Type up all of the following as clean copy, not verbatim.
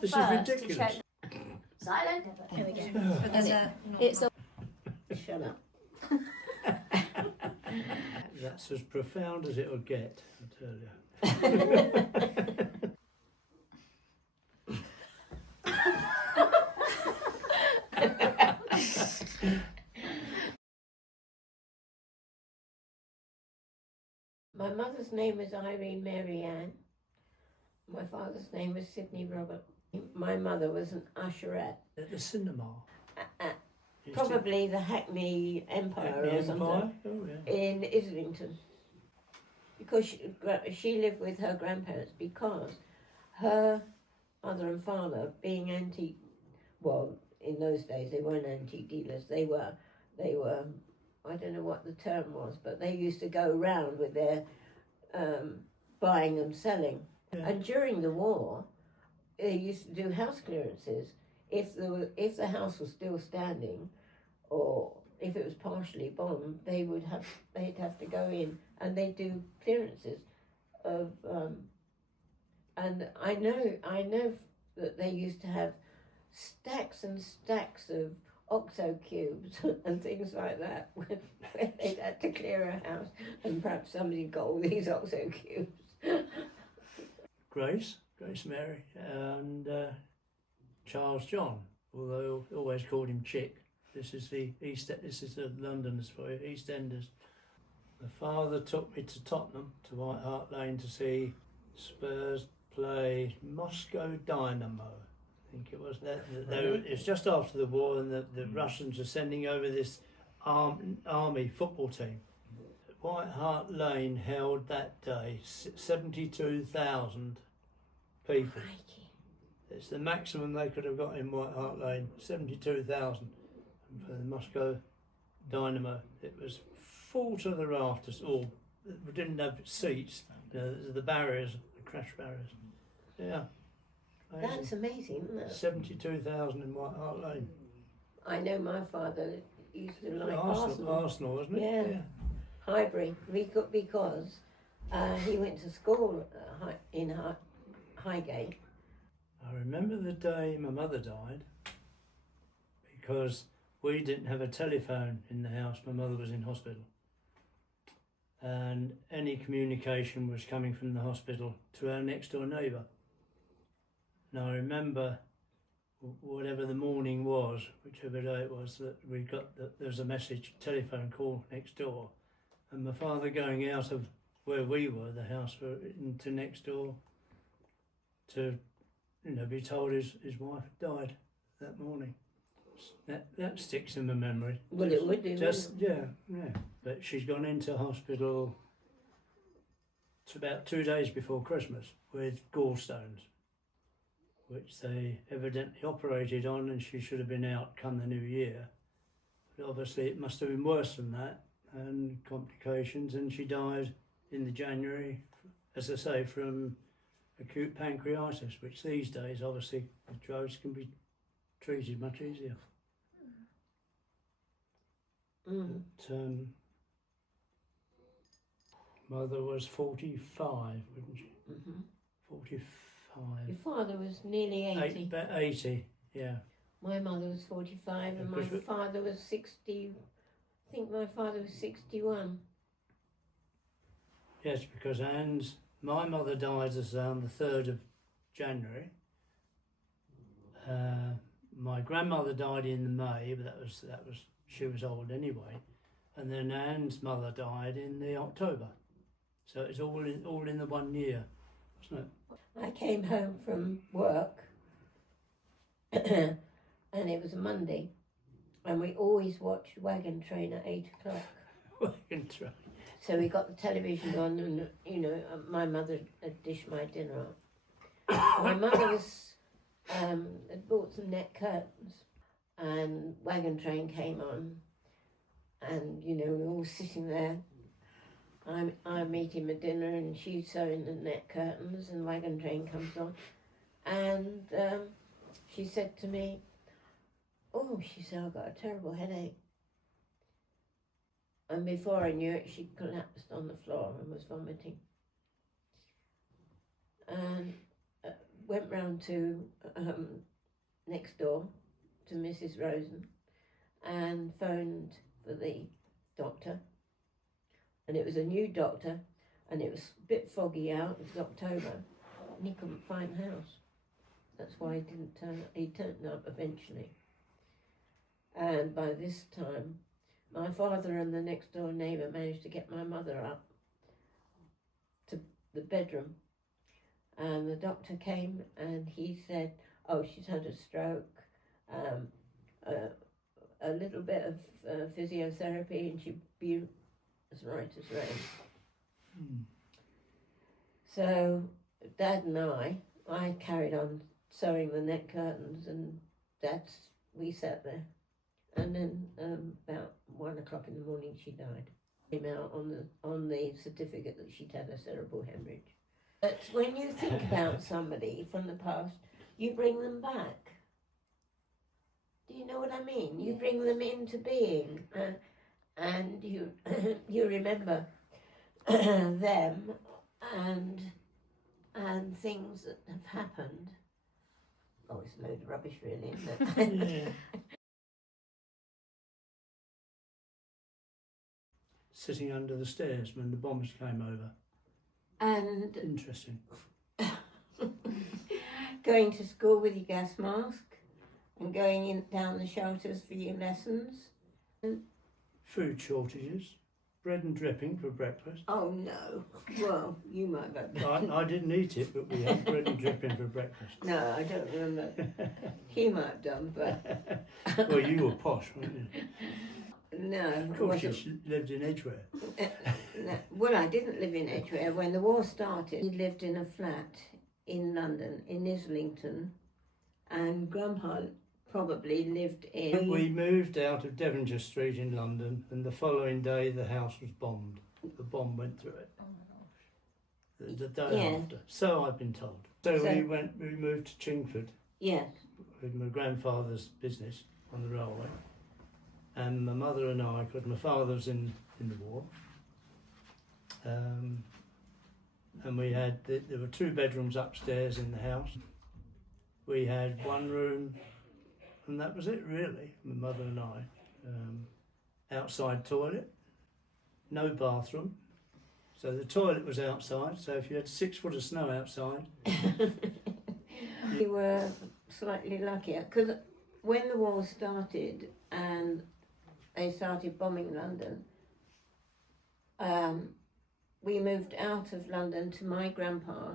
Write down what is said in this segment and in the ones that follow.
This is ridiculous. Silent. Here we go. It's a Shut up. That's as profound as it'll get, I tell you. My mother's name was Irene Mary Ann. My father's name was Sidney Robert. My mother was an usherette. At the cinema. Probably the Hackney Empire Hackney or Empire? something. Oh, yeah. In Islington. Because she lived with her grandparents, because her mother and father, being antique, well, in those days they weren't antique dealers, they were, I don't know what the term was, but they used to go around with their buying and selling. Yeah. And during the war, they used to do house clearances. If the house was still standing, or if it was partially bombed, they'd have to go in and they'd do clearances of. And I know that they used to have stacks and stacks of OXO cubes and things like that, where they'd had to clear a house, and perhaps somebody got all these OXO cubes. Grace Mary, and Charles John, although I always called him Chick. This is the Londoners for you, EastEnders. My father took me to Tottenham, to White Hart Lane, to see Spurs play Moscow Dynamo. I think it was that. It was just after the war, and the Russians were sending over this army football team. White Hart Lane held that day 72,000 people. It's the maximum they could have got in White Hart Lane, 72,000. For the Moscow Dynamo, it was full to the rafters. Or we didn't have seats. The barriers, the crash barriers. Yeah, amazing. That's amazing, isn't it? 72,000 in White Hart Lane. I know my father used to like Arsenal. Arsenal, wasn't it? Yeah. Highbury, because he went to school in Highgate. I remember the day my mother died, because we didn't have a telephone in the house. My mother was in hospital, and any communication was coming from the hospital to our next door neighbour. Now I remember, whatever the morning was, whichever day it was, that we got there was a message, telephone call next door, and my father going out of where we were, the house, into next door, to be told his wife had died that morning. That sticks in my memory. Well, it would do. Yeah. But she's gone into hospital about 2 days before Christmas with gallstones, which they evidently operated on, and she should have been out come the new year. But obviously it must have been worse than that, and complications, and she died in the January, as I say, from acute pancreatitis, which these days, obviously, with drugs can be treated much easier. But, mother was 45, wasn't she? 45. Your father was nearly 80. About 80, yeah. My mother was 45 and my father was 60. I think my father was 61. Yes, because my mother died on the 3rd of January. My grandmother died in May, but that was she was old anyway. And then Anne's mother died in the October. So it's all in the 1 year, wasn't it? I came home from work and it was a Monday, and we always watched Wagon Train at 8 o'clock. Wagon Train. So we got the television on, and my mother had dished my dinner up. My mother had bought some net curtains, and Wagon Train came on, and we were all sitting there. I'm eating my dinner, and she's sewing the net curtains, and Wagon Train comes on, and she said to me, oh, she said, I've got a terrible headache. And before I knew it, she collapsed on the floor and was vomiting. And went round to next door to Mrs. Rosen and phoned for the doctor. And it was a new doctor, and it was a bit foggy out, it was October, and he couldn't find the house. That's why he didn't turn up. He turned up eventually. And by this time, my father and the next door neighbour managed to get my mother up to the bedroom. And the doctor came and he said, oh, she's had a stroke, a little bit of physiotherapy, and she'd be as right as rain. So Dad and I carried on sewing the net curtains, and we sat there. And then about 1 o'clock in the morning she died. Came out on the certificate that she'd had a cerebral hemorrhage. But when you think about somebody from the past, you bring them back. Do you know what I mean? You bring them into being, and you you remember them and things that have happened. Oh, it's a load of rubbish, really, isn't it? Yeah. Sitting under the stairs when the bombs came over. And Interesting. going to school with your gas mask and going in down the shelters for your lessons. Food shortages, bread and dripping for breakfast. Oh no, well, you might have. I didn't eat it, but we had bread and dripping for breakfast. No, I don't remember. He might have done, but... Well, you were posh, weren't you? No. Of course, you lived in Edgware. No. Well, I didn't live in Edgware. When the war started, he lived in a flat in London, in Islington, and Grandpa probably lived in... We moved out of Devonshire Street in London, and the following day the house was bombed. The bomb went through it. Oh my gosh. The day after. So I've been told. So we moved to Chingford. Yes. With my grandfather's business on the railway. And my mother and I, because my father was in the war, and we had, there were 2 bedrooms upstairs in the house. We had 1 room, and that was it really, my mother and I. Outside toilet, no bathroom. So the toilet was outside, so if you had 6 foot of snow outside. We were slightly luckier, because when the war started and they started bombing London, we moved out of London to my grandpa,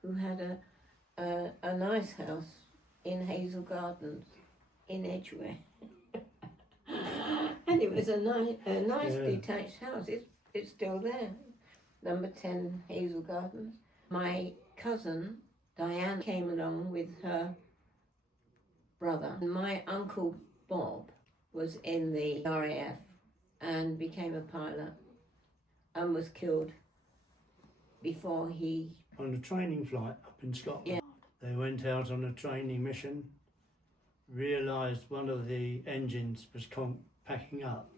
who had a nice house in Hazel Gardens in Edgware. And it was a nice detached house. It's still there, number 10 Hazel Gardens. My cousin Diane came along with her brother. My uncle Bob was in the RAF and became a pilot and was killed before he... On a training flight up in Scotland. Yeah. They went out on a training mission, realised one of the engines was packing up,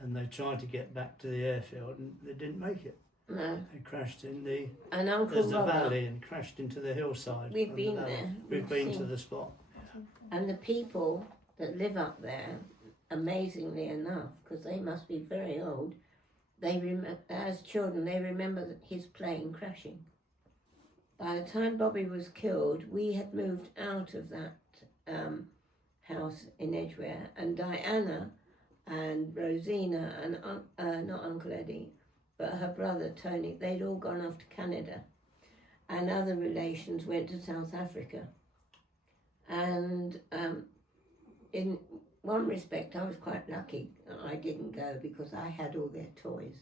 and they tried to get back to the airfield and they didn't make it. No. They crashed in the... And Uncle There's a Robert, valley and crashed into the hillside. We've been there. We've been to the spot. and the people that live up there, amazingly enough, because they must be very old, as children, they remember his plane crashing. By the time Bobby was killed, we had moved out of that house in Edgware, and Diana and Rosina and not Uncle Eddie, but her brother Tony, they'd all gone off to Canada, and other relations went to South Africa. And in one respect, I was quite lucky I didn't go, because I had all their toys.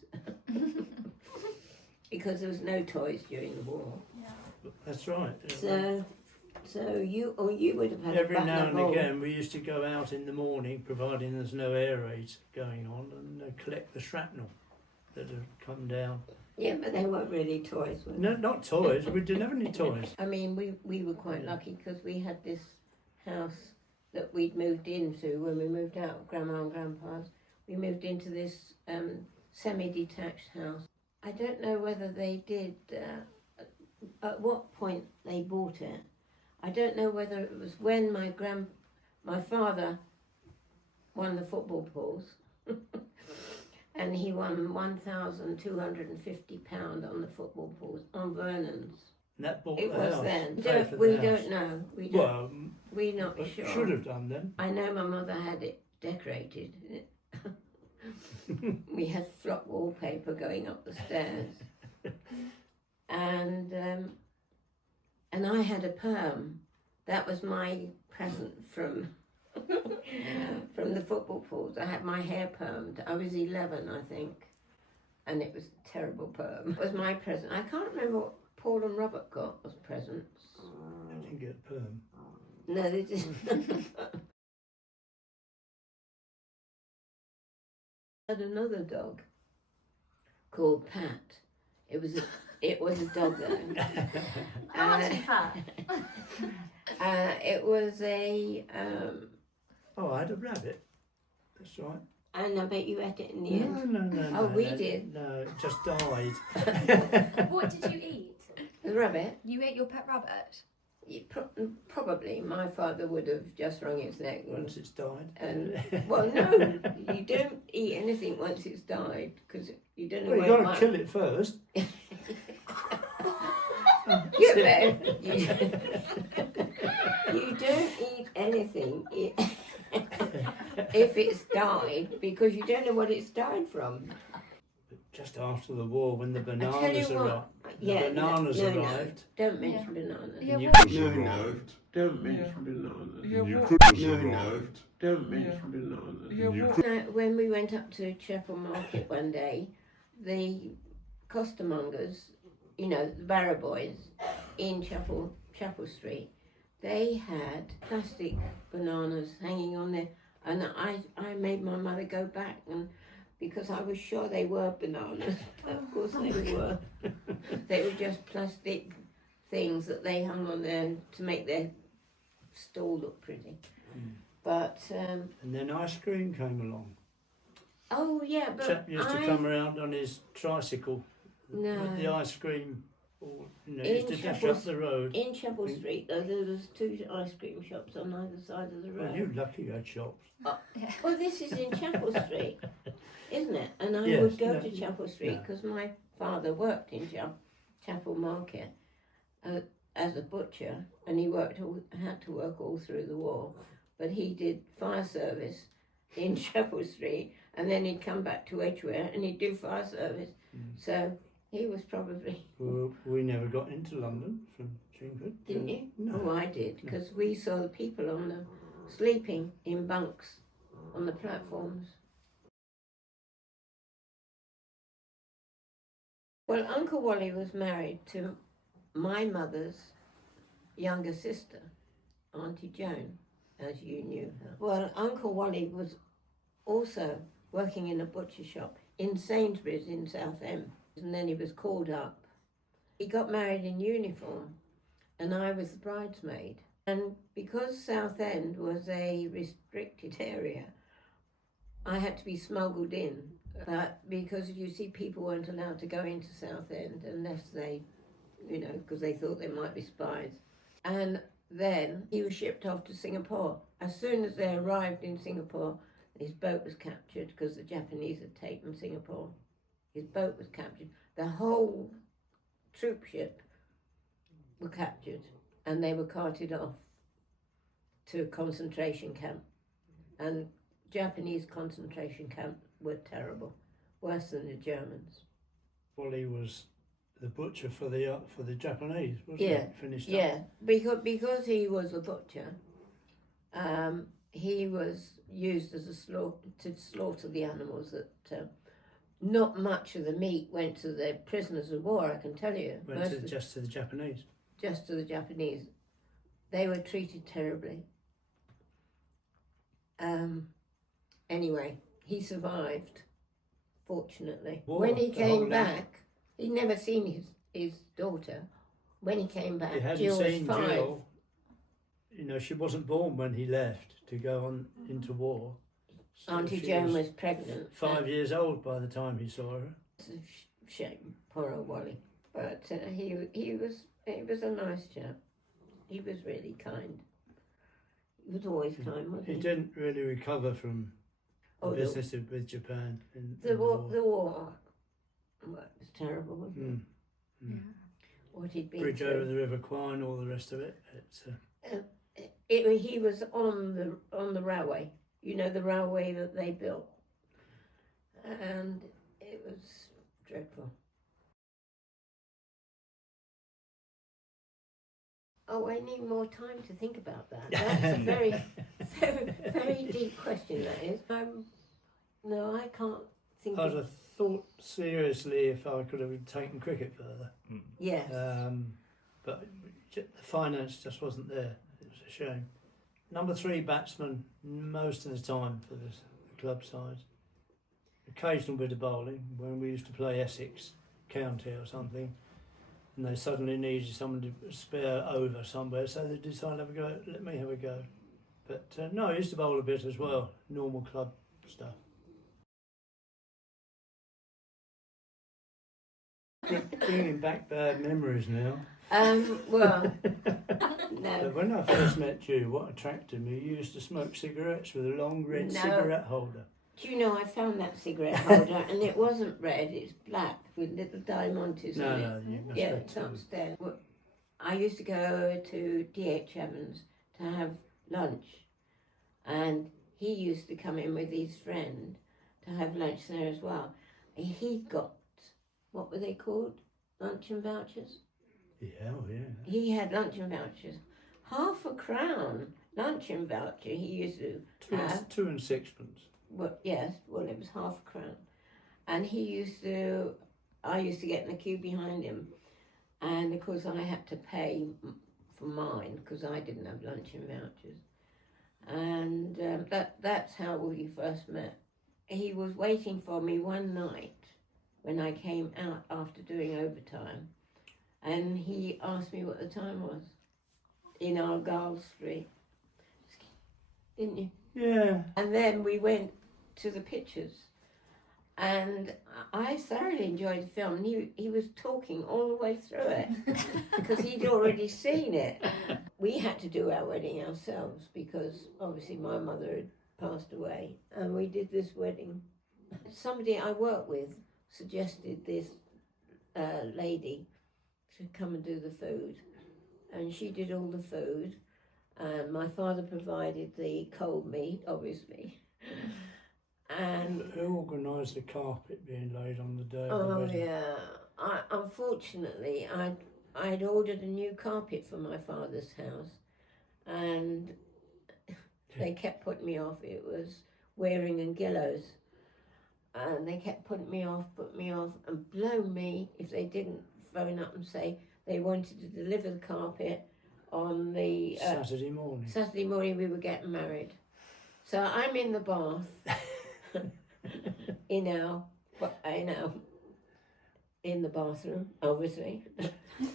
Because there was no toys during the war. Yeah. That's right. So you would have had Every a now and bowl. again we used to go out in the morning, providing there's no air raids going on, and collect the shrapnel that had come down. Yeah, but they weren't really toys, were they? No, not toys. We didn't have any toys. I mean, we were quite lucky because we had this house that we'd moved into when we moved out of Grandma and Grandpa's. We moved into this semi-detached house. I don't know whether they did, at what point they bought it. I don't know whether it was when my father won the football pools and he won £1,250 on the football pools on Vernon's. And that bought It the was house. then. Paid for the We house. don't know. Well, We're not but sure. should have done then. I know my mother had it decorated. We had flock wallpaper going up the stairs, and I had a perm. That was my present from the football pools. I had my hair permed. I was 11, I think, and it was a terrible perm. It was my present. I can't remember what Paul and Robert got as presents. I didn't get a perm. No, they didn't. I had another dog called Pat. It was a dog though. How much is that? It was a Oh, I had a rabbit. That's right. and I bet you ate it in the end. No. Oh, we no, did. No, it just died. What did you eat? The rabbit. You ate your pet rabbit? Probably my father would have just wrung its neck. Once it's died. And well, no, you don't eat anything once it's died because you don't know Well, where you it got might. to kill it first. You don't eat anything if it's died because you don't know what it's died from. Just after the war, when the I tell bananas you arrived. what, yeah, Bananas no, arrived. don't mention bananas. Yeah, You what? could No, survive. don't mention bananas. Yeah, You what? could survive. Don't mention bananas. Yeah, You what? could When we went up to Chapel Market one day, the costermongers, you know, the barrow boys in Chapel Street, they had plastic bananas hanging on there, and I made my mother go back and because I was sure they were bananas. Of course they were. They were just plastic things that they hung on there to make their stall look pretty. But And then ice cream came along. oh yeah, but Chap used to come around on his tricycle No. with the ice cream. Or, you know, In used to dash Chapel up the road. in Chapel Street, though, there was 2 ice cream shops on either side of the Well, road. you lucky you had shops. Well, this is in Chapel Street, isn't it? And I Yes, would go no, to Chapel Street no. because my father worked in Chapel Market as a butcher, and he had to work all through the war. But he did fire service in Chapel Street, and then he'd come back to Edgware and he'd do fire service. So he was probably. Well, we never got into London from Chingford. Didn't you? No. Oh, I did, because we saw the people on the sleeping in bunks on the platforms. Well, Uncle Wally was married to my mother's younger sister, Auntie Joan, as you knew her. Well, Uncle Wally was also working in a butcher shop in Sainsbury's in Southend, and then he was called up. He got married in uniform, and I was the bridesmaid. And because Southend was a restricted area, I had to be smuggled in. But because you see, people weren't allowed to go into Southend unless they, you know, because they thought they might be spies. And then he was shipped off to Singapore. As soon as they arrived in Singapore, his boat was captured because the Japanese had taken Singapore. His boat was captured. The whole troop ship were captured, and they were carted off to a concentration camp. And Japanese concentration camps were terrible, worse than the Germans. Wally was the butcher for the Japanese, wasn't Yeah, he? Finished up. Yeah, because he was a butcher, he was used as to slaughter the animals. That not much of the meat went to the prisoners of war, I can tell you. Just to the Japanese. Just to the Japanese. They were treated terribly. Anyway, he survived, fortunately. War, when he the came whole back, he'd never seen his daughter. When he came back, He hadn't Jill was seen 5. Jill. You know, she wasn't born when he left to go on into war. So Auntie she Joan was pregnant. 5 years old by the time he saw her. It's a shame, poor old Wally. But he was a nice chap. He was really kind. He was always kind, wasn't he? He didn't really recover from the Oh, business with Japan. In The war, war. well, it was terrible, wasn't Mm. Yeah. it? What he'd been Bridge over through. the River Kwai, all the rest of it. It's, He was on the railway. You know, the railway that they built, and it was dreadful. Oh, I need more time to think about that. That's a very, very deep question. That is. No, I can't think. I'd have thought seriously if I could have taken cricket further. Yes. But the finance just wasn't there. It was a shame. Number 3 batsman most of the time for the club side. Occasional bit of bowling when we used to play Essex County or something, and they suddenly needed someone to spare over somewhere, so they decided to have a go. Let me have a go. But no, I used to bowl a bit as well. Normal club stuff. Bringing back bad memories now. Well, But no. when I first met you, what attracted me, you used to smoke cigarettes with a long red No. cigarette holder. Do you know I found that cigarette holder and it wasn't red, it's black with little diamonds No, in it. no, you must Yeah, have it's two. upstairs. Well, I used to go to D.H. Evans to have lunch, and he used to come in with his friend to have lunch there as well. He got, what were they called? Luncheon vouchers? Yeah, oh yeah. He had luncheon vouchers. £0.50 luncheon voucher he used to have. 2 and sixpence. Well, yes, well, it was £0.50. And I used to get in the queue behind him. And of course, I had to pay for mine because I didn't have luncheon vouchers. And that's how we first met. He was waiting for me one night when I came out after doing overtime. And he asked me what the time was in Argyle Street. Didn't you? Yeah. And then we went to the pictures, and I thoroughly enjoyed the film. And he was talking all the way through it because he'd already seen it. We had to do our wedding ourselves because obviously my mother had passed away, and we did this wedding. Somebody I work with suggested this lady to come and do the food, and she did all the food. And my father provided the cold meat, obviously. And Who organised the carpet being laid on the day of the oh wedding? yeah, unfortunately I'd ordered a new carpet for my father's house, and they kept putting me off. It was Waring and Gillows, and they kept putting me off, and blow me if they didn't phone up and say they wanted to deliver the carpet on the Saturday morning. Saturday morning. We were getting married, so I'm in the bath. in the bathroom, obviously,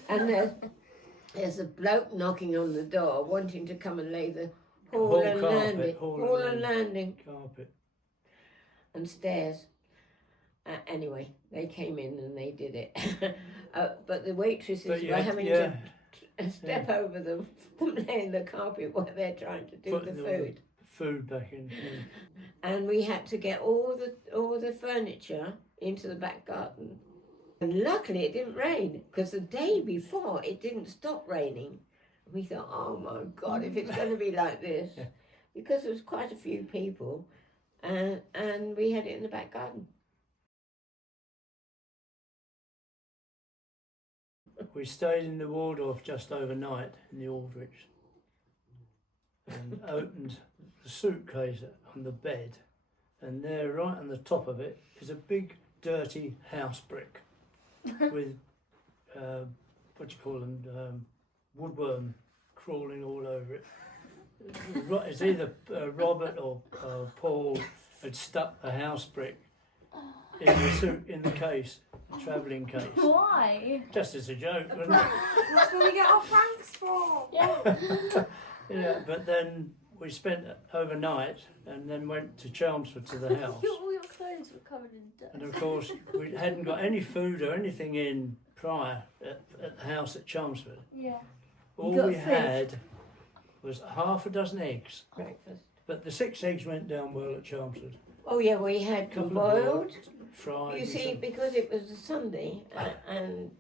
and there's a bloke knocking on the door, wanting to come and lay the hall and landing, hall and landing, Carpet. and stairs. Anyway, they came in and they did it, but the waitresses But you were had- having yeah, to step over them laying the carpet while they're trying to do the putting all food. Food back in. Yeah. And we had to get all the furniture into the back garden. And luckily it didn't rain, because the day before it didn't stop raining. We thought, oh my God, if it's going to be like this, Yeah. because there was quite a few people, and we had it in the back garden. We stayed in the Waldorf just overnight in the Aldrich and opened the suitcase on the bed, and there, right on the top of it, is a big dirty house brick with what do you call them, woodworm crawling all over it. It's either Robert or Paul had stuck a house brick in the case, the travelling case, Why? just as a joke, wasn't it? That's what we get our pranks for. Yeah. Yeah, but then we spent overnight and then went to Chelmsford to the house. All your clothes were covered in dirt. And of course, we hadn't got any food or anything in prior at the house at Chelmsford. Yeah. All got we fish? had was half a dozen eggs. Breakfast. But the 6 eggs went down well at Chelmsford. Oh yeah, we had Couple of boiled. Fried. You and see, some- because it was a Sunday and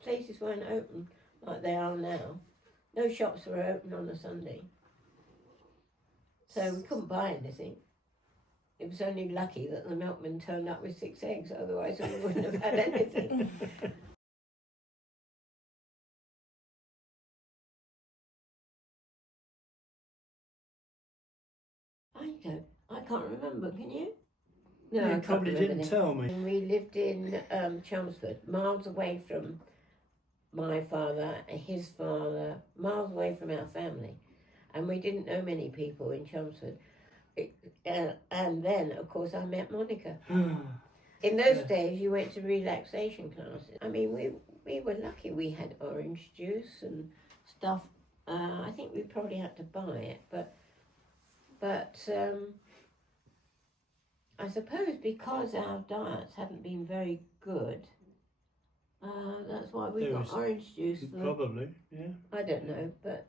places weren't open like they are now. No shops were open on a Sunday. So we couldn't buy anything. It was only lucky that the milkman turned up with 6 eggs, otherwise we wouldn't have had anything. I can't remember, can you? No, I You can't probably remember didn't now. tell me. We lived in Chelmsford, miles away from my father, his father, miles away from our family. And we didn't know many people in Chelmsford. And then, of course, I met Monica. In those Yeah. days, you went to relaxation classes. I mean, we were lucky we had orange juice and stuff. I think we probably had to buy it, but I suppose because our diets hadn't been very good, that's why we There got was- orange juice. Probably, yeah. I don't know, but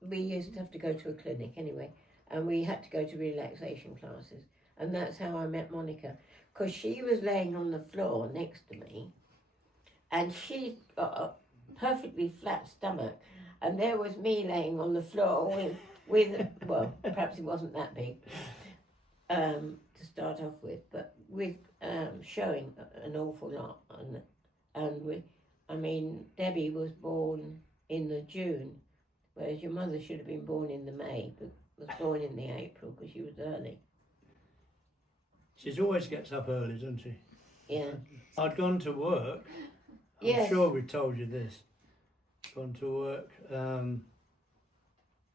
we used to have to go to a clinic anyway, and we had to go to relaxation classes, and that's how I met Monica, because she was laying on the floor next to me, and she got a perfectly flat stomach, and there was me laying on the floor with well, perhaps it wasn't that big to start off with, but with showing an awful lot, I mean, Debbie was born in the June, whereas your mother should have been born in the May, but was born in the April because she was early. She always gets up early, doesn't she? Yeah. I'd gone to work. I'm Yes. sure we told you this. Gone to work,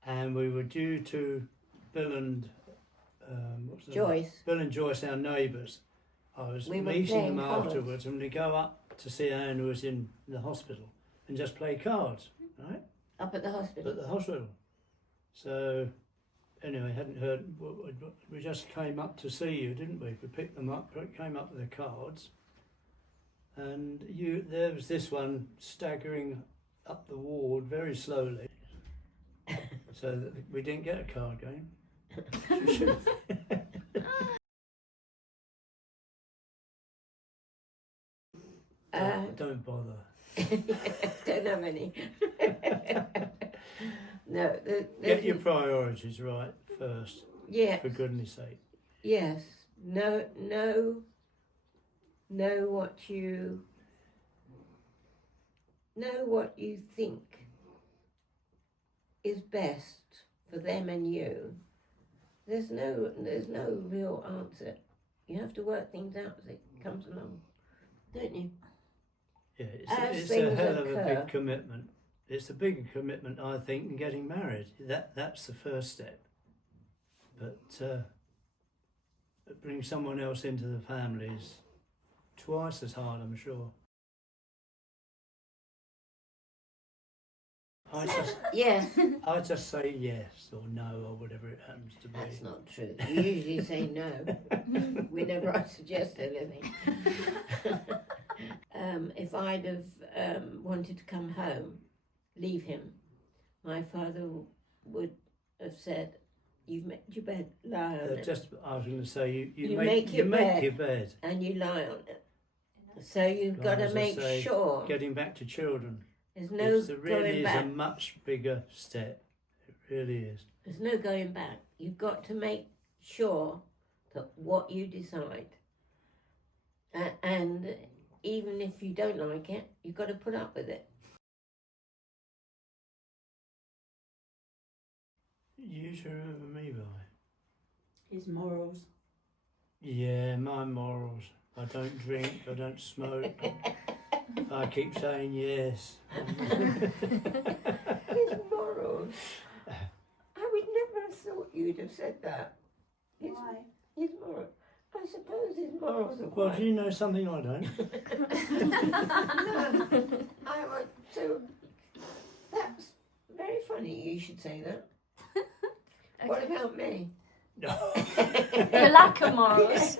and we were due to Bill and what's the name? Joyce. Bill and Joyce, our neighbours. I was We were meeting playing them cards. afterwards, and we go up to see Anne, who was in the hospital, and just play cards, right? Up at the hospital. At the hospital. So, anyway, hadn't heard. We just came up to see you, didn't we? We picked them up, came up with the cards, and there was this one staggering up the ward very slowly, so that we didn't get a card game. Don't bother. Don't have any. No. Get your priorities right first, Yeah. for goodness sake. Yes. Know what you think is best for them and you. There's no real answer. You have to work things out as it comes along, don't you? Yeah, As it's a things hell of a occur. big commitment. It's a bigger commitment, I think, than getting married. That's the first step. But bring someone else into the family is twice as hard, I'm sure. Yes. I just say yes or no or whatever it happens to be. That's not true. You usually say no. Whenever I suggest anything. If I'd have wanted to come home, leave him, my father would have said, "You've made your bed, lie on it." I was going to say, You make make your bed. your bed. And you lie on it. So you've got As to I make say, sure Getting back to children. there's no It really going is back. a much bigger step. It really is. There's no going back. You've got to make sure that what you decide, and even if you don't like it, you've got to put up with it. You should remember me by. His morals. Yeah, my morals. I don't drink, I don't smoke. I keep saying yes. His morals. I would never have thought you'd have said that. Why? His morals. I suppose his morals are Well, quite... do you know something I don't? No, I want to... That's very funny you should say that. What about me? No. The lack of morals.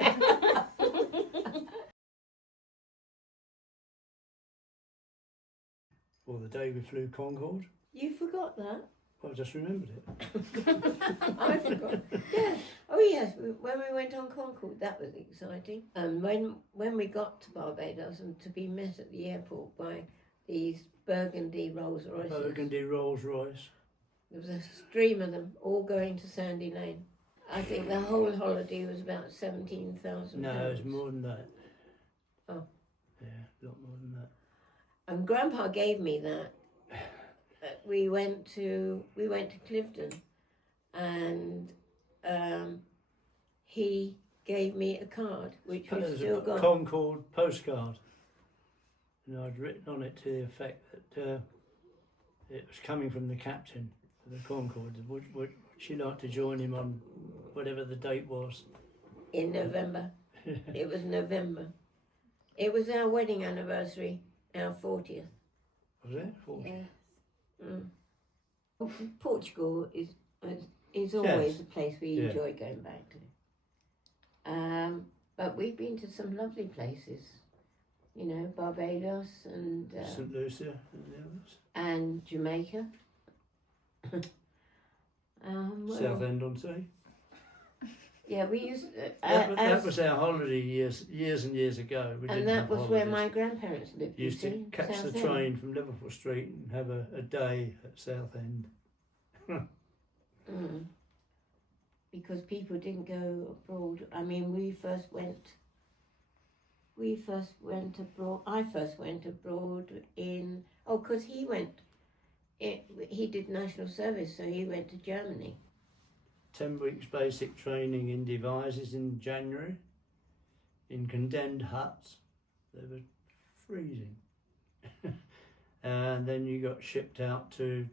Well, the day we flew Concorde, You forgot that? I just remembered it. I forgot. Yes. Oh yes. When we went on Concorde, that was exciting. And when we got to Barbados and to be met at the airport by these burgundy Rolls Royces. Burgundy Rolls Royce. There was a stream of them all going to Sandy Lane. I think the whole holiday was about £17,000. No, it's more than that. Oh. Yeah, a lot more than that. And Grandpa gave me that. We went to Clifton, and he gave me a card which we've There's still a got. Concorde postcard, and I'd written on it to the effect that it was coming from the captain of the Concorde. Would she like to join him on whatever the date was? In November. It was November. It was our wedding anniversary, our 40th. Was it? 40? Yeah. Mm. Portugal is always Yes. a place we Yeah. enjoy going back to. But we've been to some lovely places, you know, Barbados and St. Lucia and the others. and Jamaica. Well, Southend on Sea. yeah, we used That was our holiday years and years ago. We and didn't that have was where holidays. my grandparents lived. Used you to see, catch the Southend. train from Liverpool Street and have a day at Southend. Mm. Because people didn't go abroad. I mean, we first went abroad. I first went abroad because he went. He did national service, so he went to Germany. 10 weeks basic training in devices in January, in condemned huts. They were freezing. And then you got shipped out to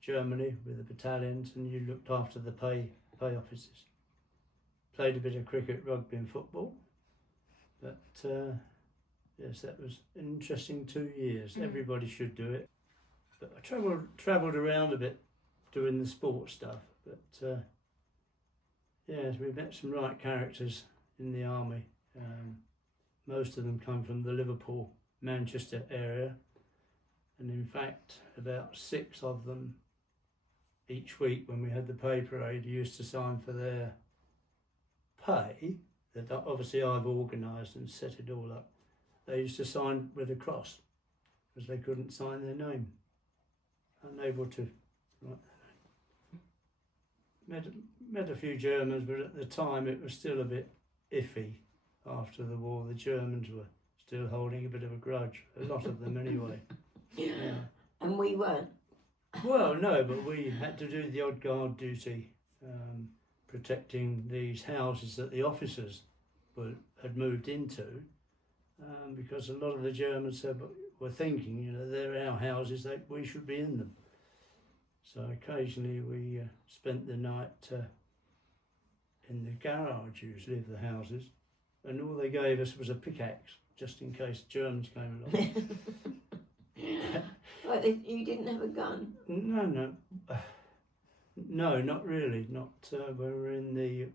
Germany with the battalions, and you looked after the pay officers. Played a bit of cricket, rugby and football. But yes, that was an interesting 2 years. Everybody should do it. But I travelled around a bit doing the sport stuff. But yes, we met some right characters in the army. Most of them come from the Liverpool, Manchester area. And in fact, about 6 of them each week when we had the pay parade used to sign for their pay, that obviously I've organised and set it all up. They used to sign with a cross because they couldn't sign their name. Unable to write their name. Met a few Germans, but at the time it was still a bit iffy. After the war, the Germans were still holding a bit of a grudge. A lot of them anyway. Yeah. And we weren't. Well, no, but we had to do the odd guard duty, protecting these houses that the officers had moved into, because a lot of the Germans were thinking, you know, they're our houses, we should be in them. So occasionally we spent the night in the garage, usually, of the houses, and all they gave us was a pickaxe, just in case Germans came along. Well, you didn't have a gun? No, not really. Not when we were in the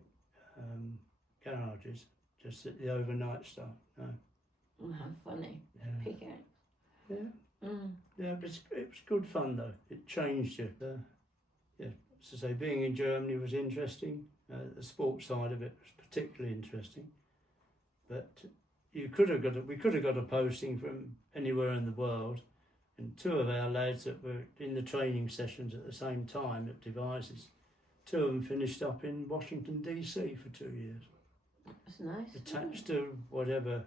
garages, just at the overnight stuff. No. Oh, how funny. Yeah. Pickaxe. Yeah. Mm. Yeah, but it was good fun though. It changed you. Yeah, as I say, being in Germany was interesting. The sports side of it was particularly interesting. But we could have got a posting from anywhere in the world. And 2 of our lads that were in the training sessions at the same time at Devices, 2 of them finished up in Washington DC for 2 years. That's nice. Attached to whatever.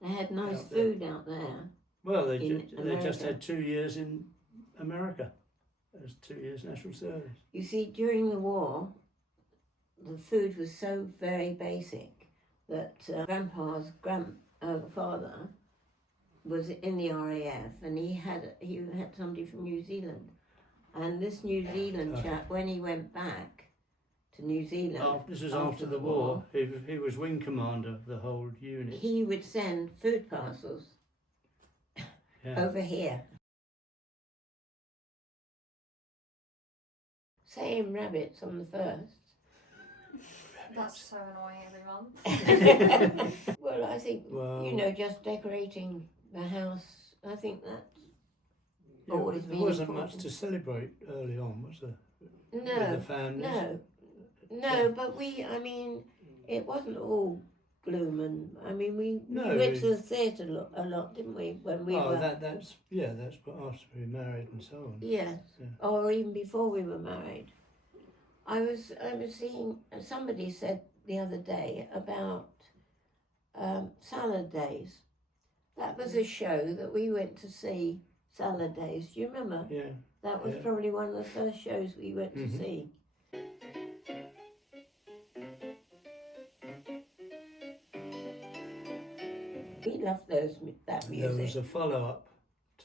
They had nice out there. food out there. Well, they In just America. had 2 years in America. As 2 years national service. You see, during the war, the food was so very basic that Grandpa's father was in the RAF, and he had somebody from New Zealand, and this New Zealand chap, when he went back to New Zealand, This was after the war. He was wing commander of the whole unit. he would send food parcels over here. saying rabbits on the first. That's so annoying every month. Well, I think, Well, just decorating the house, I think that's yeah, always there been wasn't important. much to celebrate early on, was there? With No, the families. no, but it wasn't all gloom and, we No. went to the theatre a lot, didn't we, when we were... that's what after we married and so on. Yes, Yeah. or even before we were married. I was seeing, somebody said the other day about Salad Days. That was a show that we went to see, Salad Days. Do you remember? Yeah. That was Yeah. probably one of the first shows we went to Mhm. see. We loved that music. There was a follow-up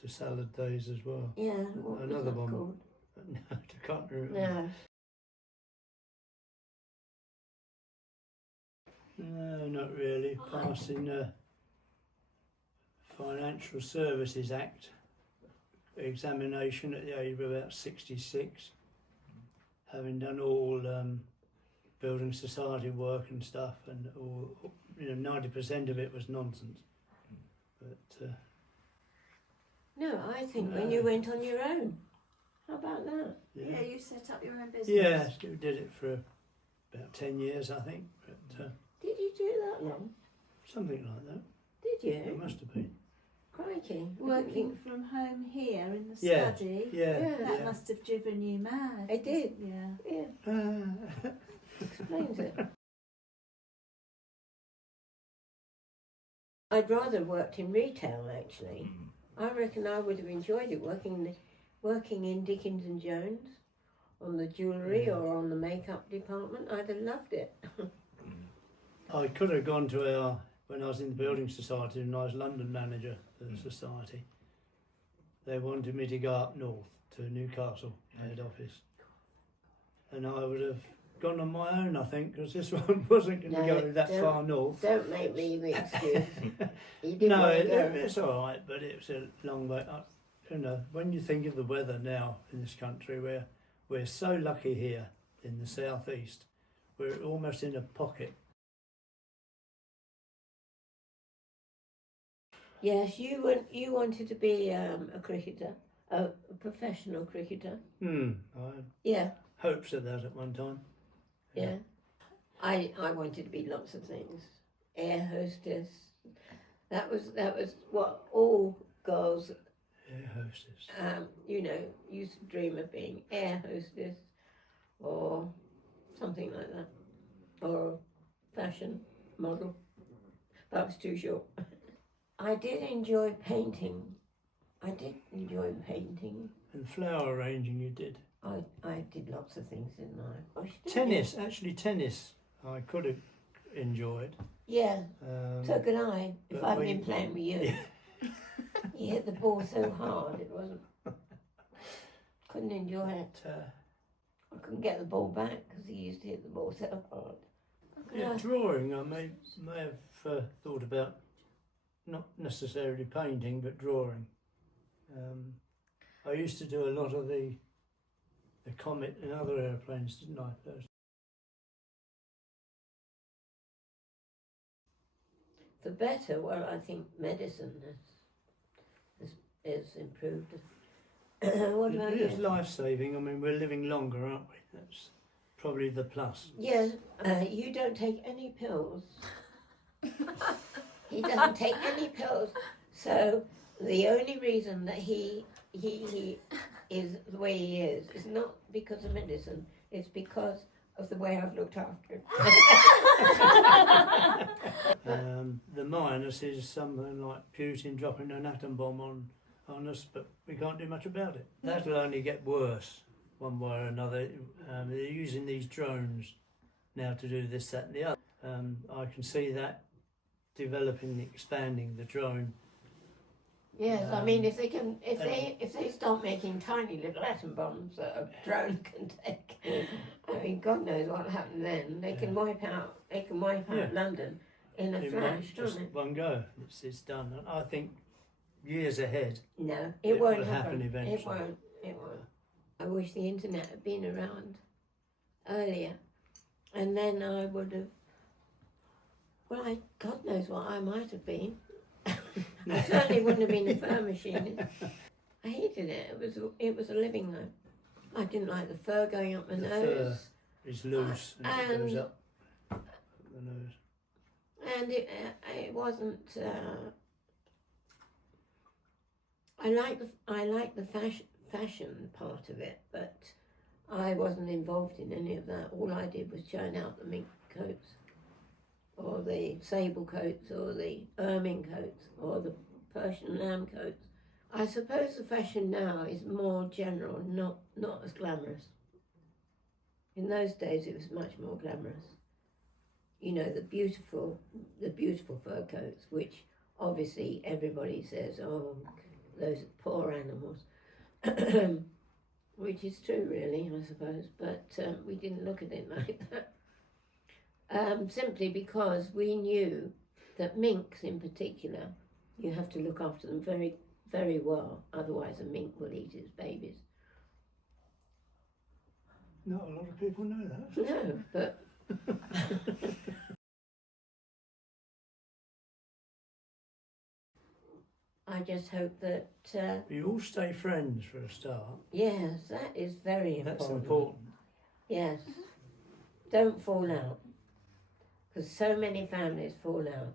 to Salad Days as well. Yeah, what was Another that one. called? No, I can't remember. No. No, not really. Passing the Financial Services Act examination at the age of about 66. Having done all building society work and stuff, and all 90% of it was nonsense. But No, I think when you went on your own. How about that? Yeah, you set up your own business. yeah, we did it for about 10 years, I think. But Did you do that long? something like that. Did It you? must have been. Crikey. Working from home here in the Yeah. study. Yeah. That yeah. must have driven you mad. It did. Yeah. Yeah, explains it. I'd rather have worked in retail, actually. I reckon I would have enjoyed it, working in Dickens and Jones, on the jewellery Yeah. or on the makeup department. I'd have loved it. I could have gone to when I was in the building society and I was London manager for the society. They wanted me to go up north to Newcastle head office, and I would have gone on my own, I think, because this one wasn't going to No, go that don't- far north. Don't make me the excuse. You didn't No, want to go. it's all right, but it's a long way up. When you think of the weather now in this country, we're so lucky here in the southeast. We're almost in a pocket. Yes, you wanted to be a cricketer, a professional cricketer. I Yeah, hoped of that at one time. yeah. I wanted to be lots of things. Air hostess. That was what all girls, Air hostess. used to dream of being air hostess, or something like that, or a fashion model. That was too short. I did enjoy painting. And flower arranging you did. I did lots of things, didn't I? I still Tennis, actually tennis, I could have enjoyed. do. Yeah, so could I, if but I'd we- been playing with you. You hit the ball so hard, it wasn't... Couldn't enjoy it. I couldn't get the ball back because he used to hit the ball so hard. Yeah, drawing, I may have thought about not necessarily painting, but drawing. I used to do a lot of the Comet and other airplanes, didn't I? For better, well, I think medicine has improved. What about It is you? life-saving. I mean, we're living longer, aren't we? That's probably the plus. Yes, you don't take any pills. He doesn't take any pills. So the only reason that he is the way he is not because of medicine. It's because of the way I've looked after him. The minus is something like Putin dropping an atom bomb on us, but we can't do much about it. That'll only get worse one way or another. They're using these drones now to do this, that and the other. I can see that developing, expanding the drone. Yes, I mean if they start making tiny little atom bombs that a drone can take, I mean God knows what will happen then. They can wipe out Yeah. London in a It flash, might just can't it? one go. It's done. And I think years ahead. No, It it won't will happen It eventually. won't. I wish the internet had been around earlier, and then I would have. Well, God knows what I might have been. I certainly wouldn't have been a fur machinist. I hated it. It was a living though. I didn't like the fur going up my The nose. fur is loose and it goes up the nose. And it wasn't. I like the fashion part of it, but I wasn't involved in any of that. All I did was churn out the mink coats, or the sable coats, or the ermine coats, or the Persian lamb coats. I suppose the fashion now is more general, not as glamorous. In those days, it was much more glamorous. You know, the beautiful fur coats, which obviously everybody says, oh, those poor animals, which is true, really, I suppose. But we didn't look at it like that. Simply because we knew that minks, in particular, you have to look after them very, very well. Otherwise, a mink will eat its babies. Not a lot of people know that. No, but I just hope that, You all stay friends for a start. yes, that is very important. That's important. Yes. Don't fall out. Because so many families fall out.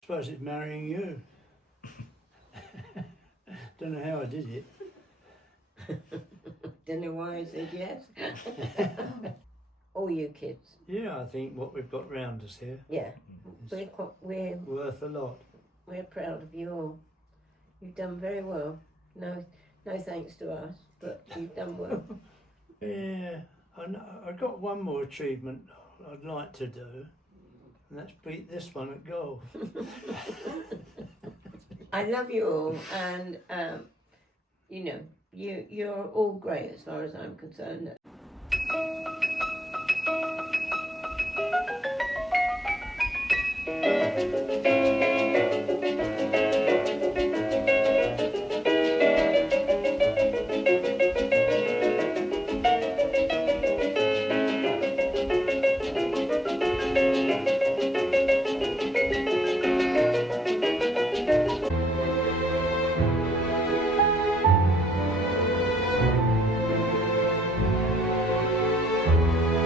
I suppose it's marrying you. Don't know how I did it. Don't know why I said yes. All you kids. Yeah, I think what we've got round us here Yeah. is We're worth a lot. We're proud of you all. You've done very well. No thanks to us, but you've done well. Yeah, I got one more achievement I'd like to do, and that's beat this one at golf. I love you all, and you know, you're all great as far as I'm concerned.